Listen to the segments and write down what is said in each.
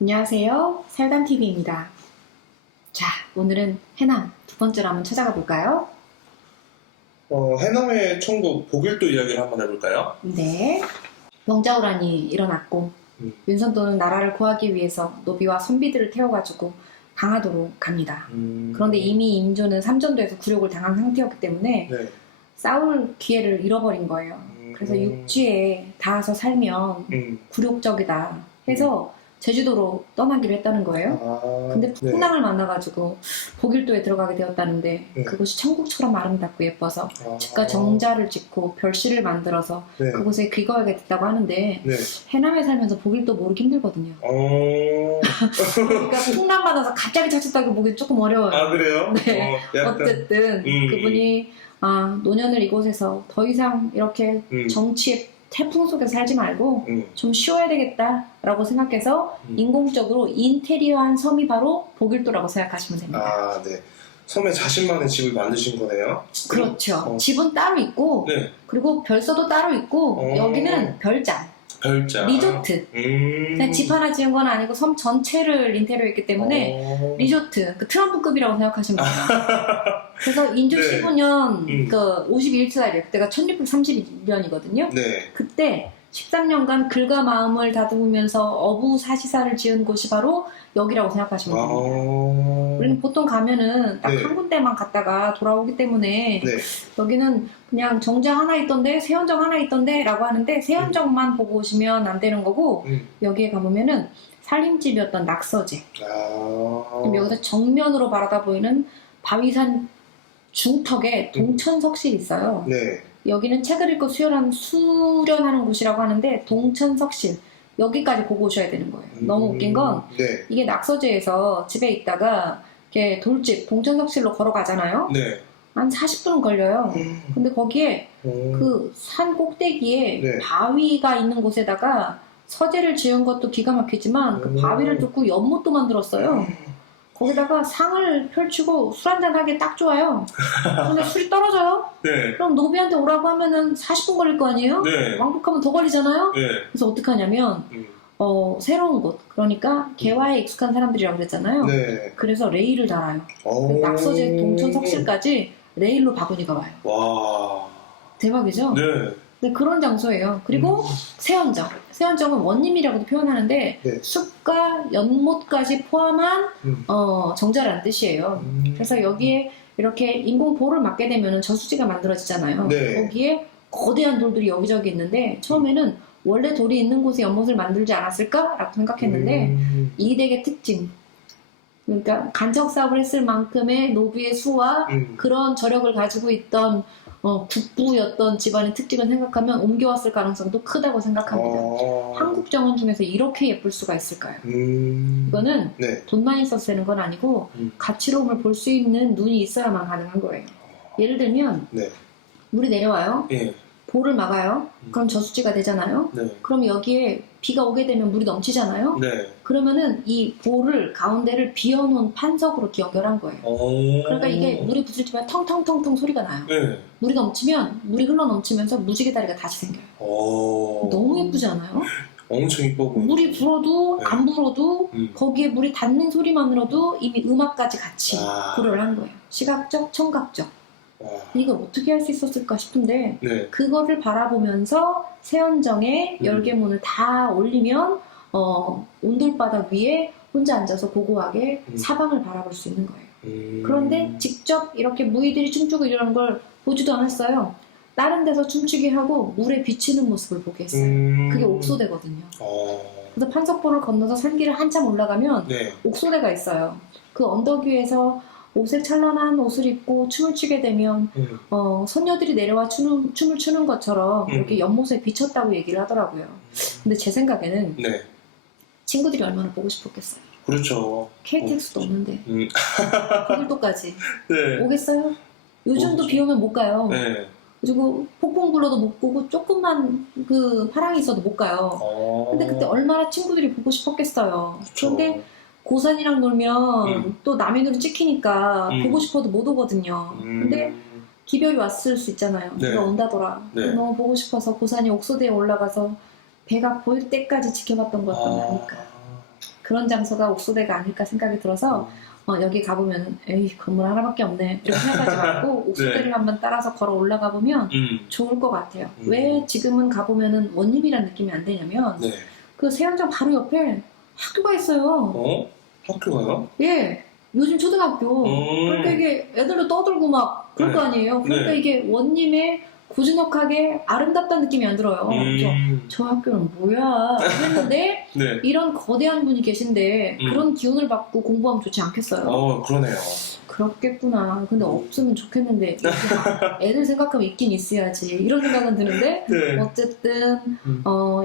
안녕하세요. 살담TV입니다. 자, 오늘은 해남 두 번째로 한번 찾아가 볼까요? 해남의 천국 보길도 이야기를 한번 해볼까요? 네. 명자호란이 일어났고 윤선도는 나라를 구하기 위해서 노비와 선비들을 태워가지고 강화도로 갑니다. 그런데 이미 인조는 삼전도에서 굴욕을 당한 상태였기 때문에 네. 싸울 기회를 잃어버린 거예요. 그래서 육지에 닿아서 살면 굴욕적이다 해서 제주도로 떠나기로 했다는 거예요. 근데 풍랑을 만나가지고 보길도에 들어가게 되었다는데 네. 그곳이 천국처럼 아름답고 예뻐서 집과 정자를 짓고 별실을 만들어서 네. 그곳에 귀거하게 됐다고 하는데 네. 해남에 살면서 보길도 모르기 힘들거든요. 그러니까 풍랑 받아서 갑자기 찾았다고 보기 조금 어려워요. 아, 그래요? 네. 약간, 어쨌든 그분이 노년을 이곳에서 더 이상 이렇게 정치의 태풍 속에서 살지 말고 좀 쉬어야 되겠다라고 생각해서 인공적으로 인테리어한 섬이 바로 보길도라고 생각하시면 됩니다. 아, 네. 섬에 자신만의 집을 만드신 거네요? 그렇죠. 집은 따로 있고 네. 그리고 별서도 따로 있고 여기는 별장, 별장. 리조트. 그냥 집 하나 지은 건 아니고 섬 전체를 인테리어했기 때문에 리조트, 그 트럼프급이라고 생각하시면 돼요. 그래서 인조 네. 15년 그 51차례, 그때가 1631년이거든요. 네. 그때 13년간 글과 마음을 다듬으면서 어부사시사를 지은 곳이 바로 여기라고 생각하시면 됩니다. 우리는 보통 가면은 딱 네. 한 군데만 갔다가 돌아오기 때문에 네. 여기는 그냥 정장 하나 있던데 세원정 하나 있던데 라고 하는데 세원정만 보고 오시면 안 되는 거고 여기에 가보면은 살림집이었던 낙서제, 그럼 여기서 정면으로 바라다 보이는 바위산 중턱에 동천석실이 있어요. 네. 여기는 책을 읽고 수련하는 곳이라고 하는데 동천석실, 여기까지 보고 오셔야 되는 거예요. 너무 웃긴 건 네. 이게 낙서제에서 집에 있다가 이렇게 돌집 동천석실로 걸어가잖아요. 네. 한 40분은 걸려요. 근데 거기에 그 산 꼭대기에 네. 바위가 있는 곳에다가 서재를 지은 것도 기가 막히지만 그 바위를 뚫고 연못도 만들었어요. 거기다가 상을 펼치고 술 한잔 하기 딱 좋아요. 근데 술이 떨어져요? 네. 그럼 노비한테 오라고 하면은 40분 걸릴 거 아니에요? 네. 왕복하면 더 걸리잖아요? 네. 그래서 어떻게 하냐면 새로운 곳, 그러니까 개화에 익숙한 사람들이라고 그랬잖아요. 네. 그래서 레일을 달아요. 낙서제 동천석실까지 레일로 바구니가 와요. 와. 대박이죠? 네. 네, 그런 장소예요. 그리고 세원정. 세원정은 원림이라고도 표현하는데 네. 숲과 연못까지 포함한 정자라는 뜻이에요. 그래서 여기에 이렇게 인공볼을 맞게 되면 저수지가 만들어지잖아요. 네. 거기에 거대한 돌들이 여기저기 있는데 처음에는 원래 돌이 있는 곳에 연못을 만들지 않았을까라고 생각했는데 이 댁의 특징, 그러니까 간척 사업을 했을 만큼의 노비의 수와 그런 저력을 가지고 있던 북부였던 집안의 특징을 생각하면 옮겨왔을 가능성도 크다고 생각합니다. 한국 정원 중에서 이렇게 예쁠 수가 있을까요? 이거는 네. 돈만 있어서 되는 건 아니고 가치로움을 볼 수 있는 눈이 있어야만 가능한 거예요. 예를 들면 네. 물이 내려와요. 예. 볼을 막아요. 그럼 저수지가 되잖아요. 네. 그럼 여기에 비가 오게 되면 물이 넘치잖아요. 네. 그러면은 이 볼을 가운데를 비워놓은 판석으로 이렇게 연결한 거예요. 그러니까 이게 물이 붙을 때마다 텅텅텅텅 소리가 나요. 네. 물이 넘치면 물이 흘러 넘치면서 무지개 다리가 다시 생겨요. 너무 예쁘지 않아요? 엄청 이뻐 보여. 물이 불어도 네. 안 불어도 거기에 물이 닿는 소리만으로도 이미 음악까지 같이 고려를 한 거예요. 시각적, 청각적. 이걸 어떻게 할 수 있었을까 싶은데 네. 그거를 바라보면서 세원정에 열개문을 다 올리면 온돌바닥 위에 혼자 앉아서 고고하게 사방을 바라볼 수 있는 거예요. 그런데 직접 이렇게 무희들이 춤추고 이러는 걸 보지도 않았어요. 다른 데서 춤추게 하고 물에 비치는 모습을 보게 했어요. 그게 옥소대거든요. 그래서 판석보를 건너서 산길을 한참 올라가면 네. 옥소대가 있어요. 그 언덕 위에서 옷에 찬란한 옷을 입고 춤을 추게 되면 선녀들이 내려와 춤을 추는 것처럼 이렇게 연못에 비쳤다고 얘기를 하더라고요. 근데 제 생각에는 네. 친구들이 얼마나 보고 싶었겠어요. 그렇죠. KTX도 없는데 거길도까지 네. 오겠어요? 요즘도 비 오면 못 가요. 네. 그리고 폭풍 불러도 못 보고 조금만 그 파랑이 있어도 못 가요. 근데 그때 얼마나 친구들이 보고 싶었겠어요. 그쵸. 그런데 고산이랑 놀면 또 남의 눈이 찍히니까 보고 싶어도 못 오거든요. 근데 기별이 왔을 수 있잖아요. 네. 누가 온다더라. 네. 너무 보고 싶어서 고산이 옥소대에 올라가서 배가 보일 때까지 지켜봤던 거였던 거 아닐까. 그런 장소가 옥소대가 아닐까 생각이 들어서 여기 가보면 에이 건물 하나밖에 없네 이렇게 생각하지 말고 옥소대를 네. 한번 따라서 걸어 올라가 보면 좋을 것 같아요. 왜 지금은 가보면은 원룸이란 느낌이 안 되냐면 네. 그 세연장 바로 옆에 학교가 있어요. 어? 학교가요? 예, 요즘 초등학교. 음. 그러니까 이게 애들도 떠들고 막 그럴 네. 거 아니에요. 그러니까 네. 이게 원님의 고즈넉하게 아름답다는 느낌이 안 들어요. 그래서 저 학교는 뭐야 했는데 네. 이런 거대한 분이 계신데 그런 기운을 받고 공부하면 좋지 않겠어요? 그러네요. 그렇겠구나. 근데 없으면 좋겠는데 애들 생각하면 있긴 있어야지 이런 생각은 드는데 네. 어쨌든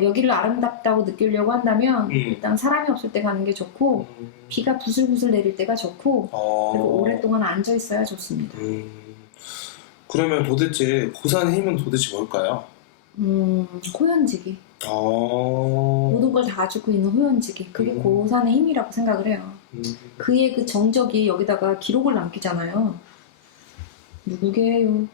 여기를 아름답다고 느끼려고 한다면 일단 사람이 없을 때 가는 게 좋고 비가 부슬부슬 내릴 때가 좋고 그리고 오랫동안 앉아 있어야 좋습니다. 그러면 도대체 고산의 힘은 도대체 뭘까요? 호연지기. 모든 걸 다 가지고 있는 호연지기. 그게 고산의 힘이라고 생각을 해요. 그의 그 정적이 여기다가 기록을 남기잖아요. 누구게요?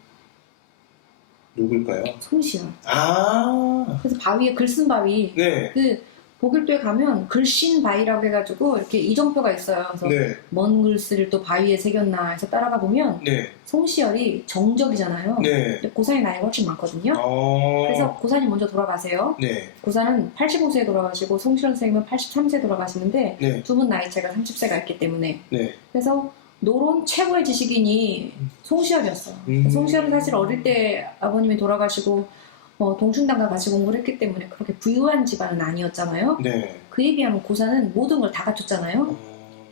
누굴까요? 송시연. 아, 그래서 바위에 글 쓴 바위. 네. 그 보길도에 가면 글씬 바위라고 해가지고 이렇게 이정표가 있어요. 그래서 네. 먼 글씨를 또 바위에 새겼나 해서 따라가 보면 네. 송시열이 정적이잖아요. 네. 근데 고산이 나이가 훨씬 많거든요. 어. 그래서 고산이 먼저 돌아가세요. 네. 고산은 85세에 돌아가시고 송시열 선생님은 83세에 돌아가시는데 네. 두 분 나이 차이가 30세가 있기 때문에 네. 그래서 노론 최고의 지식인이 송시열이었어요. 송시열은 사실 어릴 때 아버님이 돌아가시고 동충당과 같이 공부를 했기 때문에 그렇게 부유한 집안은 아니었잖아요. 네. 그에 비하면 고산은 모든 걸 다 갖췄잖아요.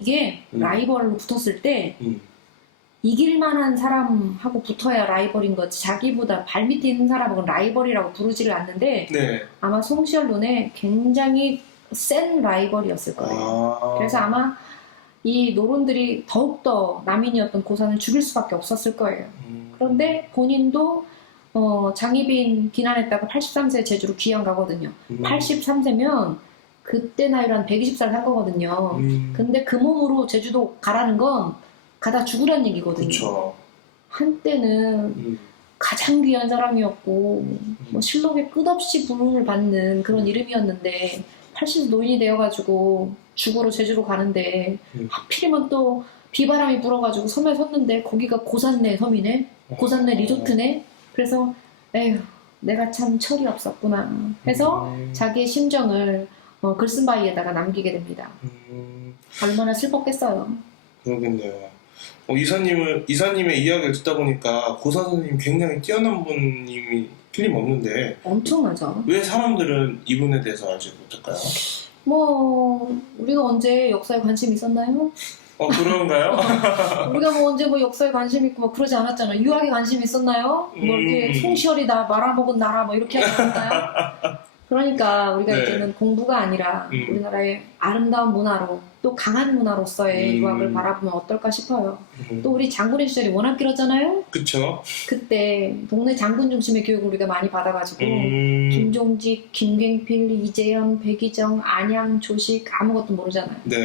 이게 라이벌로 붙었을 때 이길 만한 사람하고 붙어야 라이벌인 거지 자기보다 발밑에 있는 사람은 라이벌이라고 부르지를 않는데 네. 아마 송시열 눈에 굉장히 센 라이벌이었을 거예요. 그래서 아마 이 노론들이 더욱더 남인이었던 고산을 죽일 수밖에 없었을 거예요. 그런데 본인도 장희빈 기난했다가 83세 제주로 귀양 가거든요. 83세면 그때 나이로 한 120살 산 거거든요. 근데 그 몸으로 제주도 가라는 건 가다 죽으란 얘기거든요. 그쵸. 한때는 가장 귀한 사람이었고 뭐 실록에 끝없이 부름을 받는 그런 이름이었는데 80세 노인이 되어가지고 죽으러 제주로 가는데 하필이면 또 비바람이 불어가지고 섬에 섰는데 거기가 고산내 섬이네. 고산내 리조트네. 그래서 에휴 내가 참 철이 없었구나 해서 자기의 심정을 글쓴바위에다가 남기게 됩니다. 얼마나 슬펐겠어요. 그러겠네요. 이사님의 이야기를 듣다 보니까 고사 선생님 굉장히 뛰어난 분님이 틀림없는데 엄청나죠. 왜 사람들은 이분에 대해서 알지 못할까요? 뭐 우리가 언제 역사에 관심 있었나요? 그런가요? 우리가 뭐 언제 뭐 역사에 관심 있고 뭐 그러지 않았잖아요. 유학에 관심 있었나요? 뭐 이렇게 송시열이다 말아먹은 나라 뭐 이렇게 하지 않았나요? 그러니까 우리가 네. 이제는 공부가 아니라 우리나라의 아름다운 문화로 또 강한 문화로서의 유학을 바라보면 어떨까 싶어요. 또 우리 장군의 시절이 워낙 길었잖아요. 그쵸. 그때 동네 장군 중심의 교육을 우리가 많이 받아가지고 김종직, 김갱필, 이재현, 백이정, 안양, 조식 아무것도 모르잖아요. 네.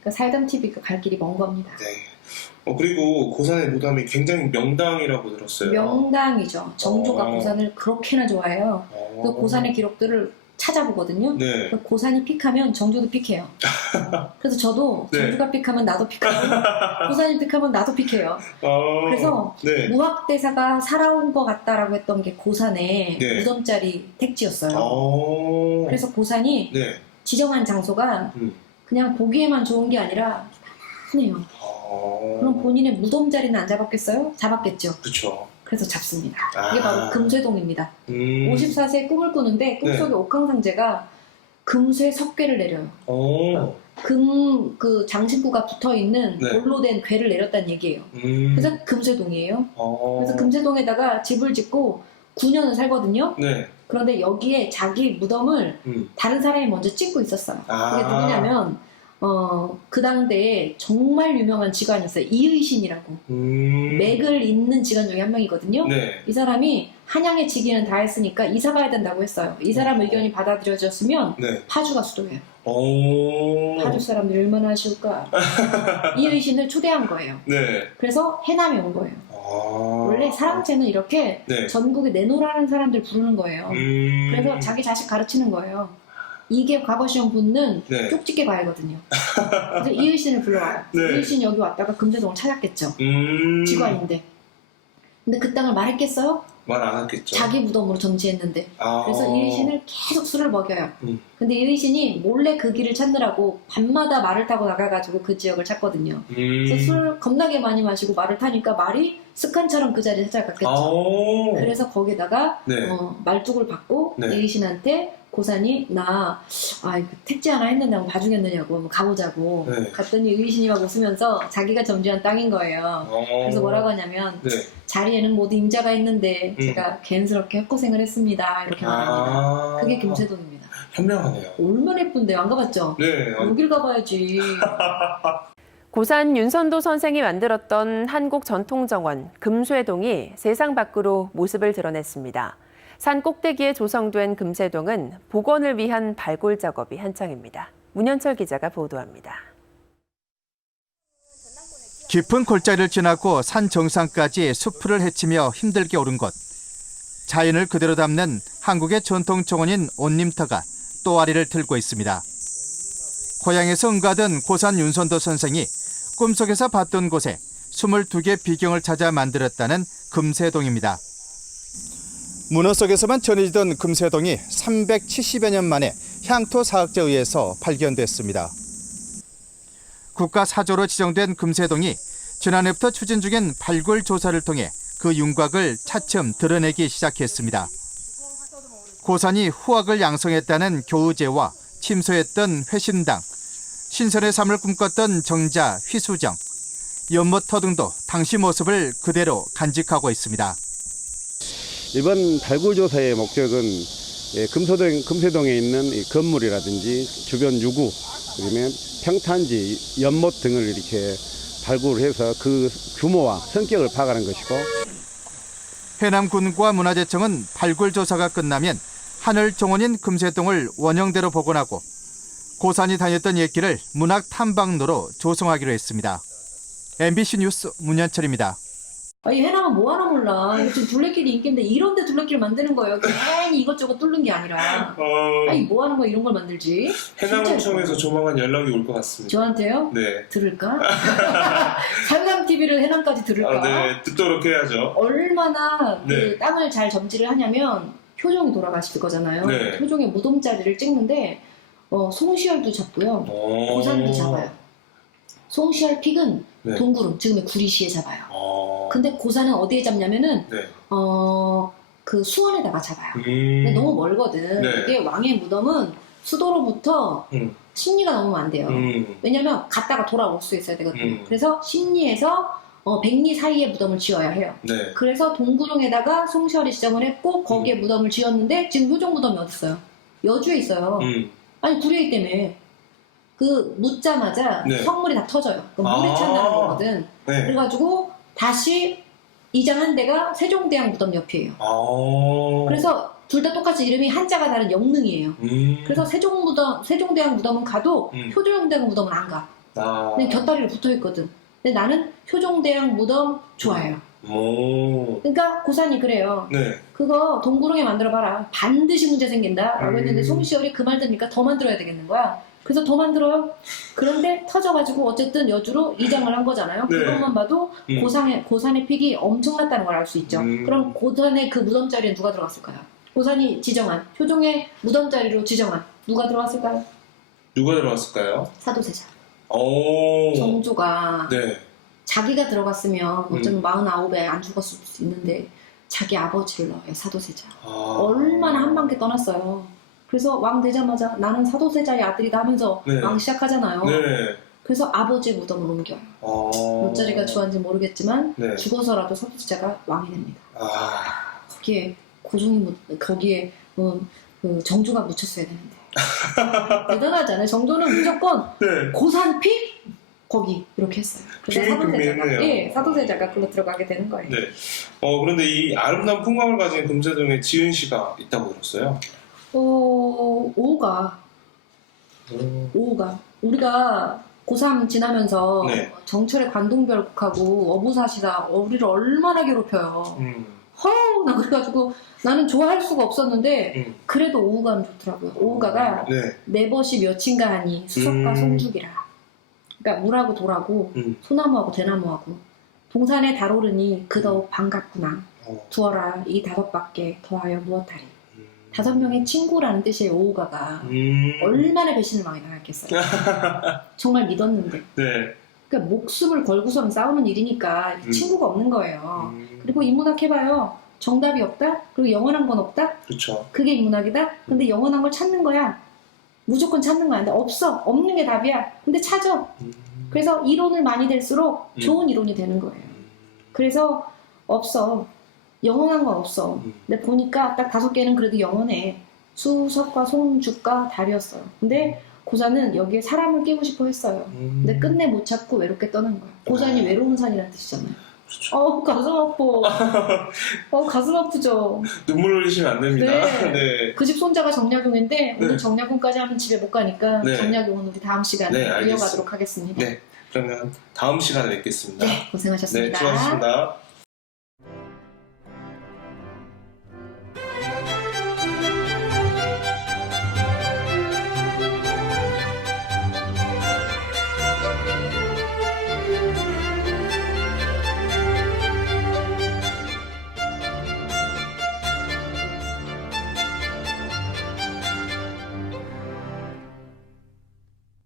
그러니까 살담 TV가 갈 길이 먼 겁니다. 네. 그리고 고산의 무덤이 굉장히 명당이라고 들었어요. 명당이죠. 정조가 고산을 그렇게나 좋아해요. 그 고산의 기록들을 찾아보거든요. 네. 그 고산이 픽하면 정조도 픽해요. 그래서 저도 네. 정조가 픽하면 나도 픽하고 고산이 픽하면 나도 픽해요. 그래서 네. 무학대사가 살아온 것 같다라고 했던 게 고산의 네. 무덤짜리 택지였어요. 그래서 고산이 네. 지정한 장소가 그냥 보기에만 좋은 게 아니라 편해요. 그럼 본인의 무덤 자리는 안 잡았겠어요? 잡았겠죠. 그쵸. 그래서 잡습니다. 이게 바로 금쇠동입니다. 54세에 꿈을 꾸는데 꿈속에 네. 옥황상제가 금쇠 석괴를 내려요. 그 장신구가 붙어있는 네. 돌로 된 괴를 내렸다는 얘기예요. 그래서 금쇠동이에요. 그래서 금쇠동에다가 집을 짓고 9년을 살거든요. 네. 그런데 여기에 자기 무덤을 다른 사람이 먼저 찍고 있었어요. 그게 누구냐면 그 당대에 정말 유명한 지관이었어요. 이의신이라고. 맥을 잇는 지관 중에 한 명이거든요. 네. 이 사람이 한양의 직위는 다 했으니까 이사 가야 된다고 했어요. 이 사람 의견이 받아들여졌으면 네. 파주가 수도예요. 파주 사람들이 얼마나 아쉬울까. 이의신을 초대한 거예요. 네. 그래서 해남에 온 거예요. 원래 사랑제는 이렇게 네. 전국에 내놓으라는 사람들 부르는 거예요. 그래서 자기 자식 가르치는 거예요. 이게 과거시험 붙는 네. 쪽집게 과외거든요. 그래서 이의신을 불러와요. 네. 이의신이 여기 왔다가 금세동을 찾았겠죠. 음. 직관인데. 근데 그 땅을 말했겠어요? 말 안 했겠죠. 자기 무덤으로 정지했는데. 아. 그래서 이의신을 계속 술을 먹여요. 음. 근데 이의신이 몰래 그 길을 찾느라고 밤마다 말을 타고 나가가지고 그 지역을 찾거든요. 그래서 술을 겁나게 많이 마시고 말을 타니까 말이 습관처럼 그 자리에 찾아갔겠죠. 아오. 그래서 거기다가 네. 말뚝을 받고 네. 이의신한테 고산이 나 택지 하나 했는데 한번 봐주겠느냐고 한번 가보자고 네. 갔더니 이의신이 막 웃으면서 자기가 점지한 땅인 거예요. 그래서 뭐라고 하냐면 네. 자리에는 모두 임자가 있는데 음. 제가 개인스럽게 헛고생을 했습니다 이렇게 말합니다. 그게 금세동입니다. 현명하네요. 얼마나 예쁜데 안 가봤죠? 네. 여길 가봐야지. 고산 윤선도 선생이 만들었던 한국 전통정원 금쇠동이 세상 밖으로 모습을 드러냈습니다. 산 꼭대기에 조성된 금쇠동은 복원을 위한 발굴 작업이 한창입니다. 문현철 기자가 보도합니다. 깊은 골짜기를 지나고 산 정상까지 수풀을 헤치며 힘들게 오른 곳. 자연을 그대로 담는 한국의 전통 정원인 온림터가 또아리를 틀고 있습니다. 고향에서 응가든 고산 윤선도 선생이 꿈속에서 봤던 곳에 22개 비경을 찾아 만들었다는 금쇠동입니다. 문어 속에서만 전해지던 금쇠동이 370여 년 만에 향토 사학자에 의해서 발견됐습니다. 국가사조로 지정된 금쇠동이 지난해부터 추진 중인 발굴 조사를 통해 그 윤곽을 차츰 드러내기 시작했습니다. 고산이 후학을 양성했다는 교우제와 침소했던 회신당, 신선의 삶을 꿈꿨던 정자 휘수정, 연못터 등도 당시 모습을 그대로 간직하고 있습니다. 이번 발굴조사의 목적은 금세동에 있는 이 건물이라든지 주변 유구, 그다음에 평탄지, 연못 등을 이렇게 발굴해서 그 규모와 성격을 파악하는 것이고, 해남군과 문화재청은 발굴조사가 끝나면 하늘정원인 금쇠동을 원형대로 복원하고 고산이 다녔던 옛길을 문학탐방로로 조성하기로 했습니다. MBC 뉴스 문현철입니다. 이 해남은 뭐 하나 몰라. 지금 둘레길이 인기인데 이런데 둘레길 만드는 거예요. 괜히 이것저것 뚫는 게 아니라. 뭐 하는 거야 이런 걸 만들지. 해남청에서 조만간 연락이 올 것 같습니다. 저한테요? 네. 들을까? 상암TV를 해남까지 들을까? 네, 듣도록 해야죠. 얼마나 네. 그 땅을 잘 점지를 하냐면 효종이 돌아가실 거잖아요. 네. 효종의 무덤자리를 찍는데 송시열도 잡고요. 고산도 잡아요. 송시열 픽은 네. 동구름, 지금의 구리시에 잡아요. 어. 근데 고산은 어디에 잡냐면은 네. 그 수원에다가 잡아요. 근데 너무 멀거든. 네. 이게 왕의 무덤은 수도로부터 심리가 넘으면 안 돼요. 왜냐면 갔다가 돌아올 수 있어야 되거든요. 그래서 심리에서 백리 사이에 무덤을 지어야 해요. 네. 그래서 동구릉에다가 송시열이 지정을 했고 거기에 무덤을 지었는데 지금 효종 무덤이 어디 있어요? 여주에 있어요. 아니 구리에 때문에 그 묻자마자 네. 성물이 다 터져요. 물이 찬다는 거거든. 네. 그래가지고 다시 이장한 데가 세종대왕 무덤 옆이에요. 그래서 둘 다 똑같이 이름이 한자가 다른 영릉이에요. 그래서 세종대왕 무덤은 가도 효종대왕 무덤은 안 가. 근데 곁다리로 붙어 있거든. 근데 나는 효종대왕 무덤 좋아해요. 그러니까 고산이 그래요. 네. 그거 동구릉에 만들어봐라. 반드시 문제 생긴다. 라고 했는데 송시열이 그 말 듣니까 더 만들어야 되겠는 거야. 그래서 더 만들어요. 그런데 터져가지고 어쨌든 여주로 이장을 한 거잖아요. 네. 그것만 봐도 고산의 픽이 엄청났다는 걸 알 수 있죠. 그럼 고산의 그 무덤자리에 누가 들어갔을까요? 고산이 지정한, 효종의 무덤자리로 지정한 누가 들어갔을까요? 누가 들어갔을까요? 사도세자. 오. 정조가 네. 자기가 들어갔으면 어쩌면 49에 안 죽었을 수 있는데 자기 아버지를 넣어요. 사도세자. 얼마나 한방께 떠났어요. 그래서 왕 되자마자 나는 사도세자의 아들이다 하면서 네. 왕 시작하잖아요. 네. 그래서 아버지 무덤을 옮겨요. 몇 자리가 주한지 모르겠지만 네. 죽어서라도 사도세자가 왕이 됩니다. 거기에 거기에 그 정조가 묻혔어야 되는데 대단하잖아요. 정조는 무조건 네. 고산픽 거기 이렇게 했어요. 그래서 흥미했네요. 사도세자가 글로 들어가게 되는 거예요. 네. 그런데 이 아름다운 풍광을 가진 금세동에 지은 시가 있다고 들었어요. 오후가 우리가 고3 지나면서 네. 정철의 관동별국하고 어부사시다 우리를 얼마나 괴롭혀요. 허우 나 그래가지고 나는 좋아할 수가 없었는데 음. 그래도 오우가는 좋더라고요. 오우가가 네. 네벗이 몇인가 하니 수석과 송죽이라. 그러니까 물하고 돌하고 소나무하고 대나무하고 동산에 달 오르니 그더욱 반갑구나. 두어라 이 5밖에 더하여 무엇하리. 5명의 친구라는 뜻의 오우가가 얼마나 배신을 많이 당했겠어요. 정말 믿었는데. 네. 그러니까 목숨을 걸고선 싸우는 일이니까 친구가 없는 거예요. 그리고 인문학 해봐요. 정답이 없다? 그리고 영원한 건 없다? 그렇죠. 그게 인문학이다? 근데 영원한 걸 찾는 거야. 무조건 찾는 거야. 근데 없어. 없는 게 답이야. 근데 찾아. 그래서 이론을 많이 될수록 좋은 이론이 되는 거예요. 그래서 없어. 영원한 건 없어. 근데 보니까 딱 5개는 그래도 영원해. 수석과 송죽과 달이었어요. 근데 고사는 여기에 사람을 끼고 싶어 했어요. 근데 끝내 못 찾고 외롭게 떠난 거야. 고산이 외로운 산이라는 뜻이잖아요. 그렇죠. 가슴 아파. 가슴 아프죠. 눈물 흘리시면 안 됩니다. 네. 네. 그 집 손자가 정약용인데 오늘 네. 정약용까지 하면 집에 못 가니까 네. 정약용은 우리 다음 시간에 네, 알겠습니다. 이어가도록 하겠습니다. 네. 그러면 다음 시간에 뵙겠습니다. 네, 고생하셨습니다. 네, 수고하셨습니다.